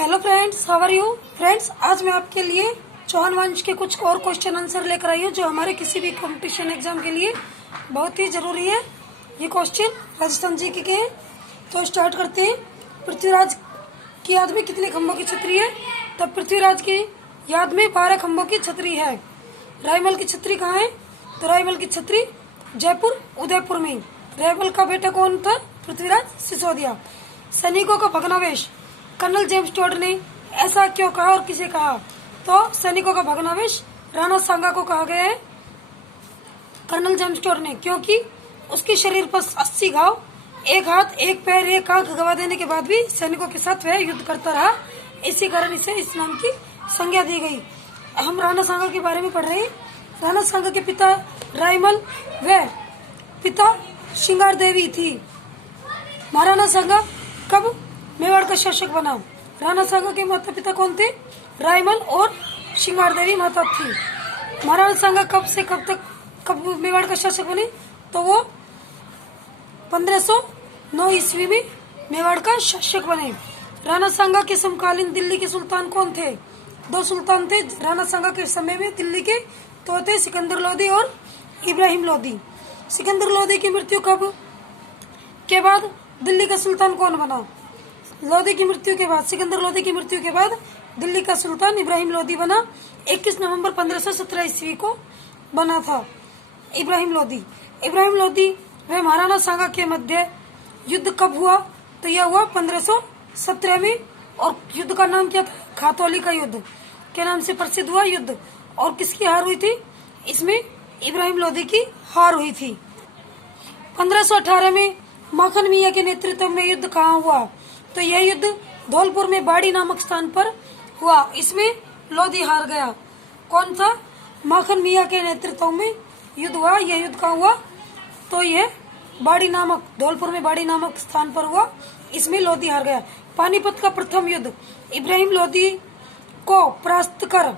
Hello friends, how are you friends. आज मैं आपके लिए चौहान वंश के कुछ और क्वेश्चन आंसर लेकर आई हूँ जो हमारे किसी भी कंपटीशन एग्जाम के लिए बहुत ही जरूरी है। ये क्वेश्चन राजस्थान जी के हैं। तो स्टार्ट करते हैं। पृथ्वीराज की याद में कितने खंभों की छतरी है? तो पृथ्वीराज की याद में 12 खंभों की छतरी है। रायमल की छतरी कहाँ है? तो रायमल की छतरी जयपुर उदयपुर में। रायमल का बेटा कौन था? पृथ्वीराज सिसोदिया। सैनिकों का भग्नावेश कर्नल जेम्स टोड ने ऐसा क्यों कहा और किसे कहा? तो सैनिकों का भग्नावेश राणा सांगा को कहा गया है कर्नल जेम्स टोड ने, क्योंकि उसके शरीर पर 80 घाव, एक हाथ, एक पैर, एक आंख गवा देने के बाद भी सैनिकों के साथ वह युद्ध करता रहा। इसी कारण इसे इस नाम की संज्ञा दी गई। हम राणा सांगा के बारे में पढ़ रहे हैं। राणा सांगा के पिता रायमल व पिता श्रृंगार देवी थी। महाराणा सांगा कब मेवाड़ का शासक बना? राणा सांगा के माता पिता कौन थे? रायमल और श्रृंगार देवी माता थी। महाराणा सांगा कब से कब मेवाड़ का शासक बने? तो वो 1509 ईस्वी में मेवाड़ का शासक बने। राणा सांगा के समकालीन दिल्ली के सुल्तान कौन थे? 2 सुल्तान थे राणा सांगा के समय में दिल्ली के, तो थे सिकंदर लोदी और इब्राहिम लोदी। सिकंदर लोदी की मृत्यु कब के बाद दिल्ली का सुल्तान कौन बना? लोदी की मृत्यु के बाद, सिकंदर लोदी की मृत्यु के बाद दिल्ली का सुल्तान इब्राहिम लोदी बना। 21 नवंबर 1517 ईस्वी को बना था इब्राहिम लोदी। इब्राहिम लोदी व महाराणा सांगा के मध्य युद्ध कब हुआ? तो यह हुआ 1517 में। और युद्ध का नाम क्या था? खातौली का युद्ध के नाम से प्रसिद्ध हुआ युद्ध। और किसकी हार हुई थी? इसमें इब्राहिम लोदी की हार हुई थी। 1518 में माखन मियां के नेतृत्व में युद्ध कहाँ हुआ? तो यह युद्ध धौलपुर में बाड़ी नामक स्थान पर हुआ। इसमें लोदी हार गया। कौन था? माखन मियां के नेतृत्व में युद्ध हुआ। यह युद्ध कहाँ हुआ? तो यह बाड़ी नामक, धौलपुर में बाड़ी नामक स्थान पर हुआ। इसमें लोदी हार गया। पानीपत का प्रथम युद्ध इब्राहिम लोदी को परास्त कर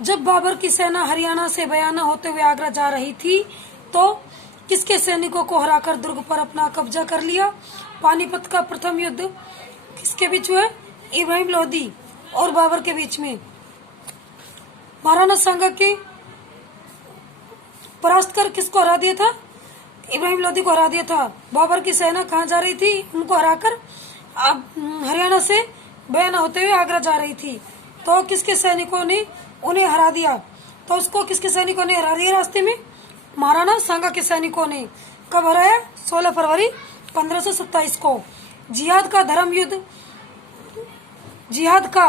जब बाबर की सेना हरियाणा से बयाना होते हुए आगरा जा रही थी, तो किसके सैनिकों को हराकर दुर्ग पर अपना कब्जा कर लिया? पानीपत का प्रथम युद्ध किसके बीच हुआ? इब्राहिम लोदी और बाबर के बीच में। महाराणा सांगा के परास्त कर किसको हरा दिया था? इब्राहिम लोदी को हरा दिया था। बाबर की सेना कहाँ जा रही थी? उनको हराकर अब हरियाणा से बयाना होते हुए आगरा जा रही थी। तो किसके सैनिकों ने उन्हें हरा दिया? तो उसको किसके सैनिकों ने हरा दिया रास्ते में? महाराणा सांगा के सैनिकों ने। कब हराया? 16 फरवरी 1527 को। जिहाद का धर्म युद्ध, जिहाद का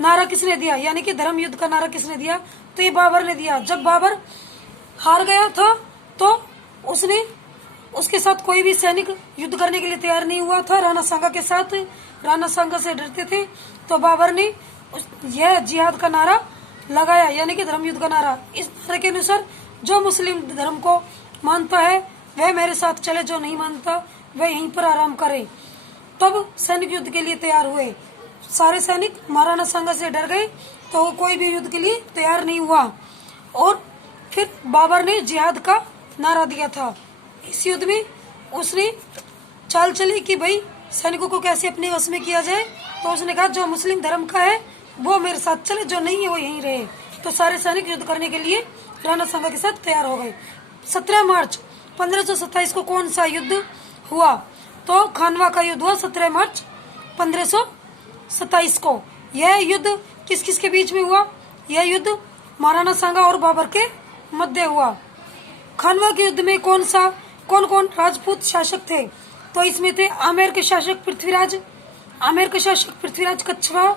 नारा किसने दिया? यानी कि धर्म युद्ध का नारा किसने दिया? तो ये बाबर ने दिया। जब बाबर हार गया था तो उसने, उसके साथ कोई भी सैनिक युद्ध करने के लिए तैयार नहीं हुआ था राणा सांगा के साथ। राणा सांगा से डरते थे। तो बाबर ने यह जिहाद का नारा लगाया, यानी कि धर्म युद्ध का नारा। इस नारे के अनुसार जो मुस्लिम धर्म को मानता है वह मेरे साथ चले, जो नहीं मानता वह यहीं पर आराम करे। तब सैनिक युद्ध के लिए तैयार हुए। सारे सैनिक महाराणा सांगा से डर गए, तो वो कोई भी युद्ध के लिए तैयार नहीं हुआ। और फिर बाबर ने जिहाद का नारा दिया था। इस युद्ध में उसने चाल चली कि भाई सैनिकों को कैसे अपने वश में किया जाए। तो उसने कहा जो मुस्लिम धर्म का है वो मेरे साथ चले, जो नहीं है वो यहीं रहे। तो सारे सैनिक युद्ध करने के लिए राणा सांगा के साथ तैयार हो गए। 17 मार्च 1527 को कौन सा युद्ध हुआ? तो खानवा का युद्ध हुआ 17 मार्च 1527 को। यह युद्ध किस किस के बीच में हुआ? यह युद्ध महाराणा सांगा और बाबर के मध्य हुआ। खानवा के युद्ध में कौन कौन राजपूत शासक थे? तो इसमें थे आमेर के शासक पृथ्वीराज, आमेर का शासक पृथ्वीराज कच्छवा,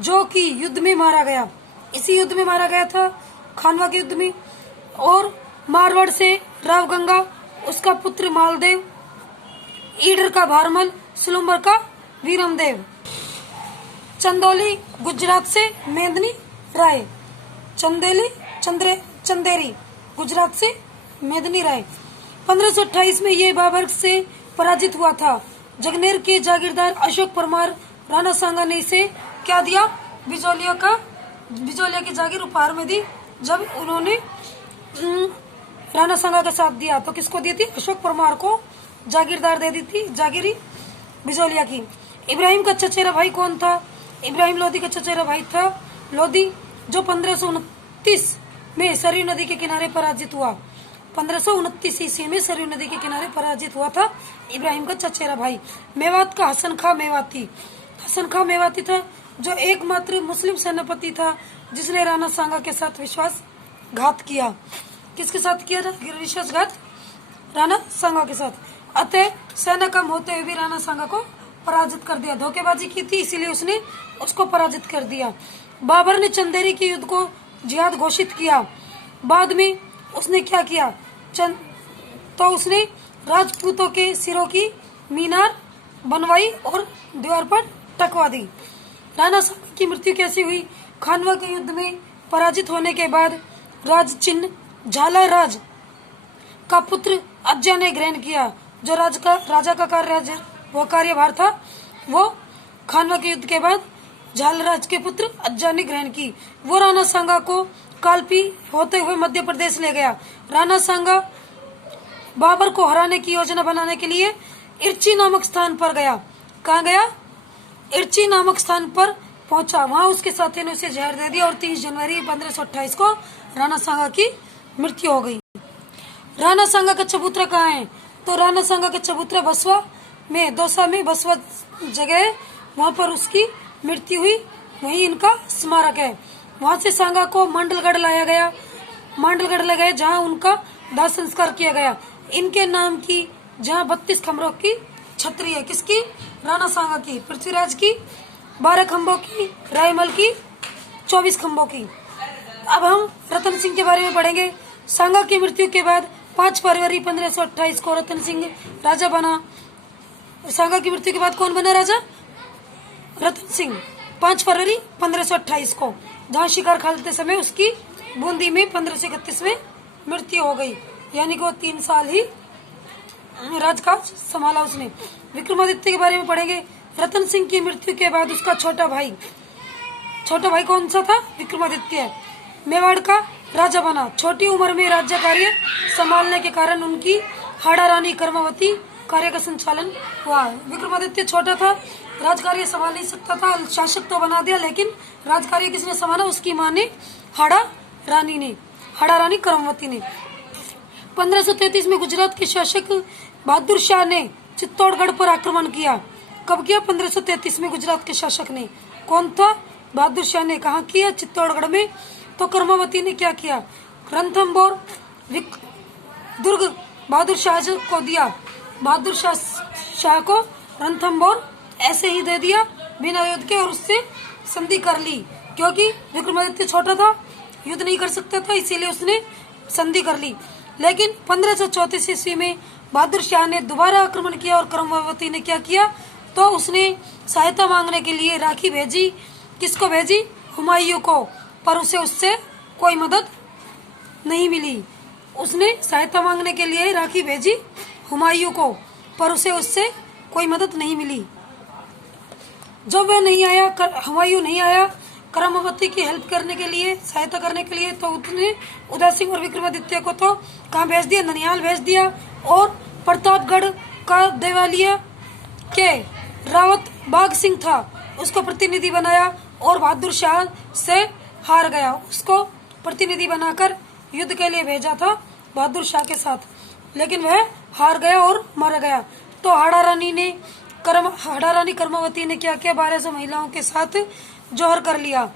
जो कि युद्ध में मारा गया। इसी युद्ध में मारा गया था, खानवा के युद्ध में। और मारवाड़ से रावगंगा, उसका पुत्र मालदेव, ईडर का भारमल, सुलंबर का वीरमदेव। चंदौली गुजरात से मेंदनी राय, चंदेरी गुजरात से मेदनी राय। 1528 में ये बाबर से पराजित हुआ था। जगनेर के जागीरदार अशोक परमार राणा सांगा ने इसे क्या दिया? बिजोलिया की जागीर उपहार में दी। जब उन्होंने राणा सांगा का साथ दिया तो किसको दी थी? अशोक परमार को जागीरदार दे दी थी, जागीरी बिजोलिया की। इब्राहिम का चचेरा भाई कौन था? इब्राहिम लोदी का चचेरा भाई था लोदी, जो 1529 में सरयू नदी के किनारे पराजित हुआ। 1529 ईस्वी में सरयू नदी के किनारे पराजित हुआ था इब्राहिम का चचेरा भाई। मेवात का हसन खां मेवाती। हसन खां मेवाती था जो एकमात्र मुस्लिम सेनापति था जिसने राणा सांगा के साथ विश्वासघात किया। किसके साथ किया था विश्वासघात? राणा सांगा के साथ। अतः सेना कम होते हुए भी राणा सांगा को पराजित कर दिया। धोखेबाजी की थी इसीलिए उसने उसको पराजित कर दिया। बाबर ने चंदेरी के युद्ध को जिहाद घोषित किया। बाद में उसने क्या किया? तो उसने राजपूतों के सिरों की मीनार बनवाई और दीवार पर टकवा दी। राणा सांगा की मृत्यु कैसी हुई? खानवा के युद्ध में पराजित होने के बाद राज चिन्ह झाला राज का पुत्र अज्जा ने ग्रहण किया। जो राजा का कार्यभार था वो खानवा के युद्ध के बाद झालराज के पुत्र अज्जा ने ग्रहण की। वो राणा सांगा को कालपी होते हुए मध्य प्रदेश ले गया। राणा सांगा बाबर को हराने की योजना बनाने के लिए इर्ची नामक स्थान पर गया। कहाँ गया? इर्ची नामक स्थान पर पहुंचा। वहां उसके साथी ने उसे जहर दे दिया और 30 जनवरी 1528 को राणा सांगा की मृत्यु हो गई। राणा सांगा का चबूतरा कहाँ है? तो राणा सांगा का चबूतरा बसवा में, दौसा में बसवा जगह है, वहां पर उसकी मृत्यु हुई, वही इनका स्मारक है। वहां से सांगा को मांडलगढ़ लाया गया, मांडलगढ़ ले गए जहाँ उनका दाह संस्कार किया गया। इनके नाम की जहाँ 32 खम्भों की छतरी है। किसकी? राणा सांगा की। पृथ्वीराज की 12 खम्भों की, रायमल की 24 खम्भों की। अब हम रतन सिंह के बारे में पढ़ेंगे। सांगा की मृत्यु के बाद 5 फरवरी 1528 को रतन सिंह राजा बना। सांगा की मृत्यु के बाद कौन बना राजा? रतन सिंह। 5 फरवरी 1528 को, जहाँ शिकार खेलते समय उसकी बूंदी में 1531 में मृत्यु हो गई। यानी कि वो 3 साल ही राजकाज संभाला उसने। विक्रमादित्य के बारे में पढ़ेंगे। रतन सिंह की मृत्यु के बाद उसका छोटा भाई कौन सा था? विक्रमादित्य। मेवाड़ का राजा बना। छोटी उम्र में राज्य कार्य संभालने के कारण उनकी हाड़ा रानी कर्मवती कार्य का संचालन हुआ। विक्रमादित्य छोटा था, राजकार्य संभाल नहीं सकता था, शासक तो बना दिया लेकिन राजकार्य किसने संभाला? उसकी मां ने, हाड़ा रानी कर्मवती ने। 1533 में गुजरात के शासक बहादुर शाह ने चित्तौड़गढ़ पर आक्रमण किया। कब किया? 1533 में गुजरात के शासक ने। कौन था? बहादुर शाह ने। कहा किया? चित्तौड़गढ़ में। तो कर्मवती ने क्या किया? रणथंभौर दुर्ग बहादुर शाह को दिया। बहादुर शाह को रणथंभौर ऐसे ही दे दिया बिना युद्ध के और उससे संधि कर ली, क्योंकि विक्रमादित्य छोटा था, युद्ध नहीं कर सकता था, इसीलिए उसने संधि कर ली। लेकिन 1534 ईस्वी में बहादुर शाह ने दोबारा आक्रमण किया और कर्मवती ने क्या किया? तो उसने सहायता मांगने के लिए राखी भेजी। किसको भेजी? हुमायूं को। पर उसे उससे कोई मदद नहीं मिली। उसने सहायता मांगने के लिए राखी भेजी हुमायूं को, पर उसे उससे कोई मदद नहीं मिली। जब वह नहीं आया, हुमायूं नहीं आया कर्मवती की हेल्प करने के लिए, सहायता करने के लिए, तो उसने उदय सिंह और विक्रमादित्य को तो कहाँ भेज दिया? ननिहाल भेज दिया। और प्रतापगढ़ का देवालिया के रावत बाग सिंह था, उसको प्रतिनिधि बनाया और बहादुर शाह से हार गया। उसको प्रतिनिधि बनाकर युद्ध के लिए भेजा था बहादुर शाह के साथ, लेकिन वह हार गया और मर गया। तो हाड़ा रानी कर्मवती ने क्या किया? 1200 महिलाओं के साथ जौहर कर लिया।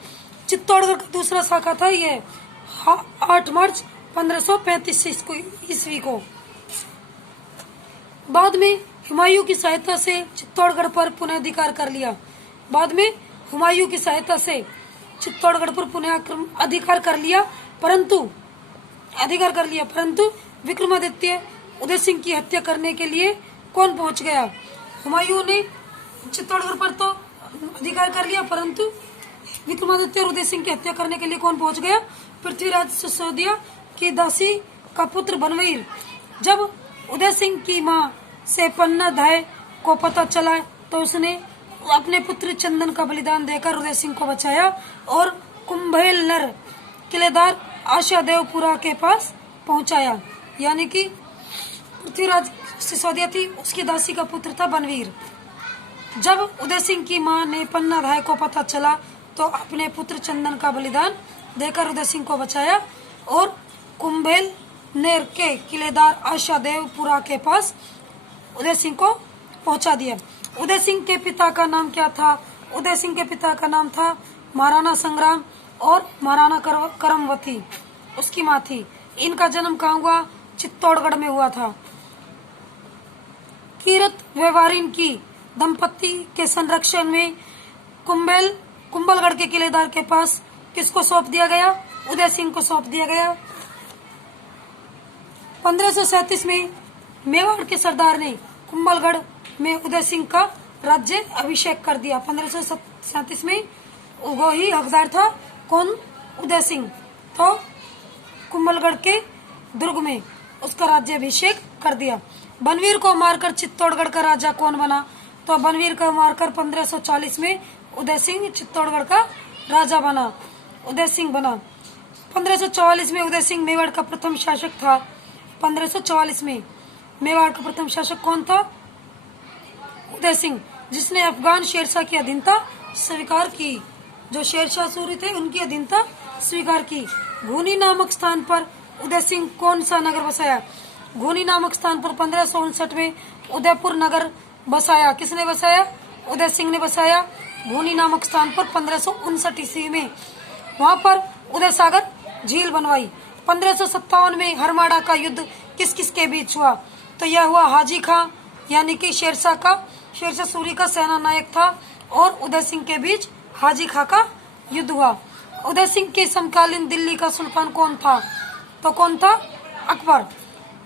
चित्तौड़गढ़ का दूसरा शाखा था ये 8 मार्च 1535 ईस्वी को। बाद में हुमायूं की सहायता से चित्तौड़गढ़ पर पुनः अधिकार कर लिया। अधिकार कर लिया, परंतु विक्रमादित्य उदय सिंह की हत्या करने के लिए कौन पहुंच गया? हुमायूं ने चित्तौड़गढ़ पर तो अधिकार कर लिया, परंतु विक्रमादित्य और उदय सिंह की हत्या करने के लिए कौन पहुंच गया? पृथ्वीराज सिसोदिया की दासी का पुत्र बनवीर। जब उदय सिंह की मां से पन्ना धाय को पता चला तो उसने अपने पुत्र चंदन का बलिदान देकर उदय सिंह को बचाया और कुंभेलनर किलेदार आशादेवपुरा के पास पहुंचाया। यानी कि पृथ्वीराज सिसोदिया थी, उसकी दासी का पुत्र था बनवीर। जब उदय सिंह की मां ने पन्ना धाय को पता चला तो अपने पुत्र चंदन का बलिदान देकर उदय सिंह को बचाया और कुंभलनेर के किलेदार आशादेवपुरा के पास उदय सिंह को पहुंचा दिया। उदय सिंह के पिता का नाम क्या था? उदय सिंह के पिता का नाम था महाराणा संग्राम और महाराणा करमवती उसकी मां थी। इनका जन्म कहाँ हुआ? चित्तौड़गढ़ में हुआ था। कीरत व्यवहारिन की दंपत्ति के संरक्षण में कुंभलगढ़ के किलेदार के पास किसको सौंप दिया गया? उदय सिंह को सौंप दिया गया। 1537 में मेवाड़ के सरदार ने कुंभलगढ़ में उदय सिंह का राज्य अभिषेक कर दिया। 1537 में वो ही हकदार था। कौन? उदय सिंह। तो कुंभलगढ़ के दुर्ग में उसका राज्य अभिषेक कर दिया। बनवीर को मारकर चित्तौड़गढ़ का राजा कौन बना? तो बनवीर को मारकर 1540 में उदय सिंह चित्तौड़गढ़ का राजा बना, उदय सिंह बना। 1544 में उदय सिंह मेवाड़ का प्रथम शासक था। 1544 में मेवाड़ का प्रथम शासक कौन था? उदय सिंह, जिसने अफगान शेरशाह की अधीनता स्वीकार की। जो शेरशाह सूरी थे उनकी अधीनता स्वीकार की। घूनी नामक स्थान पर उदय सिंह कौन सा नगर बसाया? घूनी नामक स्थान पर 1559 में उदयपुर नगर बसाया। किसने बसाया? उदय सिंह ने बसाया घूनी नामक स्थान पर 1559 ईस्वी में। वहां पर उदय सागर झील बनवाई। 1557 में हरमाड़ा का युद्ध किस किस के बीच हुआ? तो यह हुआ हाजी खां यानी कि शेरशाह सूरी का सेना नायक था और उदय सिंह के बीच हाजी खां का युद्ध हुआ। उदय सिंह के समकालीन दिल्ली का सुल्तान कौन था? तो कौन था? अकबर।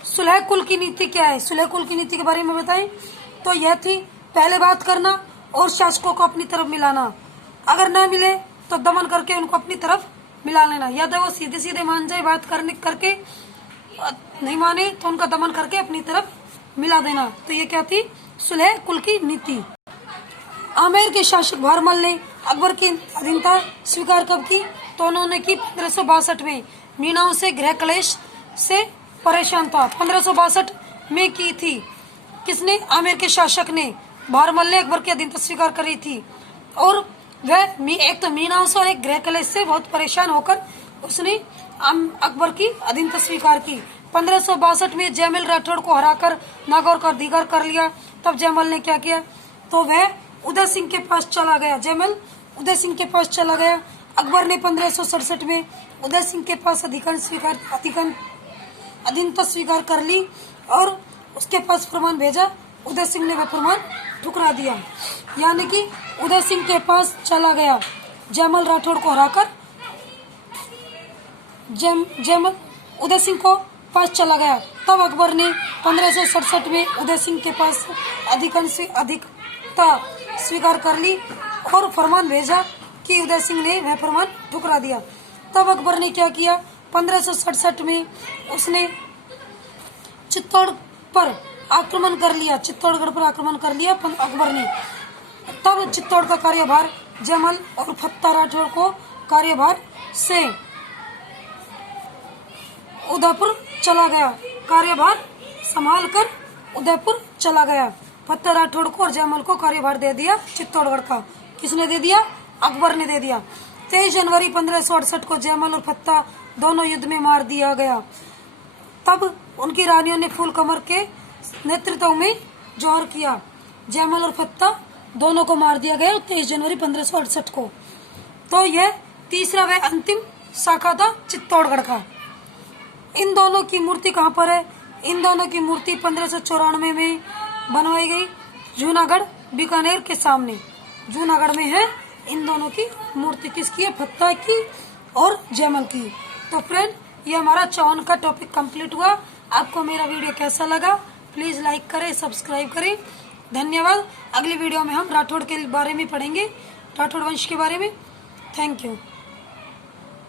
सुलह कुल की नीति क्या है? सुलह कुल की नीति के बारे में बताएं तो यह थी पहले बात करना और शासकों को अपनी तरफ मिलाना, अगर ना मिले तो दमन करके उनको अपनी तरफ मिला लेना, या तो वो सीधे सीधे मान जाए बात करके नहीं माने तो उनका दमन करके अपनी तरफ मिला देना। तो ये क्या थी? सुलह कुल की नीति। आमेर के शासक भारमल ने अकबर की अधीनता स्वीकार कब की? तो उन्होंने की 1562 में। मीनाओं से गृह क्लेश से परेशान था। 1562 में की थी। किसने? आमेर के शासक ने। भारमल ने अकबर की अधीनता स्वीकार करी थी और वह एक तो मीनाओं से और एक गृह क्लेश से बहुत परेशान होकर उसने अकबर की अधीनता स्वीकार की। 1562 में जयमल राठौड़ को हराकर नागौर का अधिकार कर लिया। तब जयमल ने क्या किया? तो वह उदय सिंह के पास चला गया। जयमल उदय सिंह के पास चला गया। अकबर ने 1567 में उदय सिंह के पास अधीनता स्वीकार कर ली और उसके पास फरमान भेजा। उदय सिंह ने वह फरमान ठुकरा दिया, यानी कि उदय सिंह के पास चला गया जयमल राठौड़ को हराकर। जयमल उदय सिंह को पास चला गया। तब अकबर ने 1567 में उदय सिंह के पास अधिकता स्वीकार कर ली और फरमान भेजा कि उदय सिंह ने वह फरमान ठुकरा दिया। तब अकबर ने क्या किया? 1567 में उसने चित्तौड़ पर आक्रमण कर लिया। चित्तौड़गढ़ पर आक्रमण कर लिया अकबर ने। तब चित्तौड़ का कार्यभार जयमल और फत्ता राठौड़ को कार्यभार से उदयपुर चला गया। कार्यभार संभाल कर उदयपुर चला गया। फत्ता राठौड़ को और जयमल को कार्यभार दे दिया चित्तौड़गढ़ का। किसने दे दिया? अकबर ने दे दिया। 23 जनवरी 1568 को जयमल और फत्ता दोनों युद्ध में मार दिया गया। तब उनकी रानियों ने फूल कमर के नेतृत्व में जौहर किया। जयमल और फत्ता दोनों को मार दिया गया 23 जनवरी 1568 को। तो यह तीसरा व अंतिम शाखा था चित्तौड़गढ़ का। इन दोनों की मूर्ति कहाँ पर है? इन दोनों की मूर्ति 1594 में बनवाई गई जूनागढ़ बीकानेर के सामने। जूनागढ़ में है इन दोनों की मूर्ति। किसकी है? फत्ता की और जयमल की। तो फ्रेंड, ये हमारा 54 का टॉपिक कंप्लीट हुआ। आपको मेरा वीडियो कैसा लगा? प्लीज लाइक करें, सब्सक्राइब करें। धन्यवाद। अगली वीडियो में हम राठौड़ के बारे में पढ़ेंगे, राठौड़ वंश के बारे में। Thank you.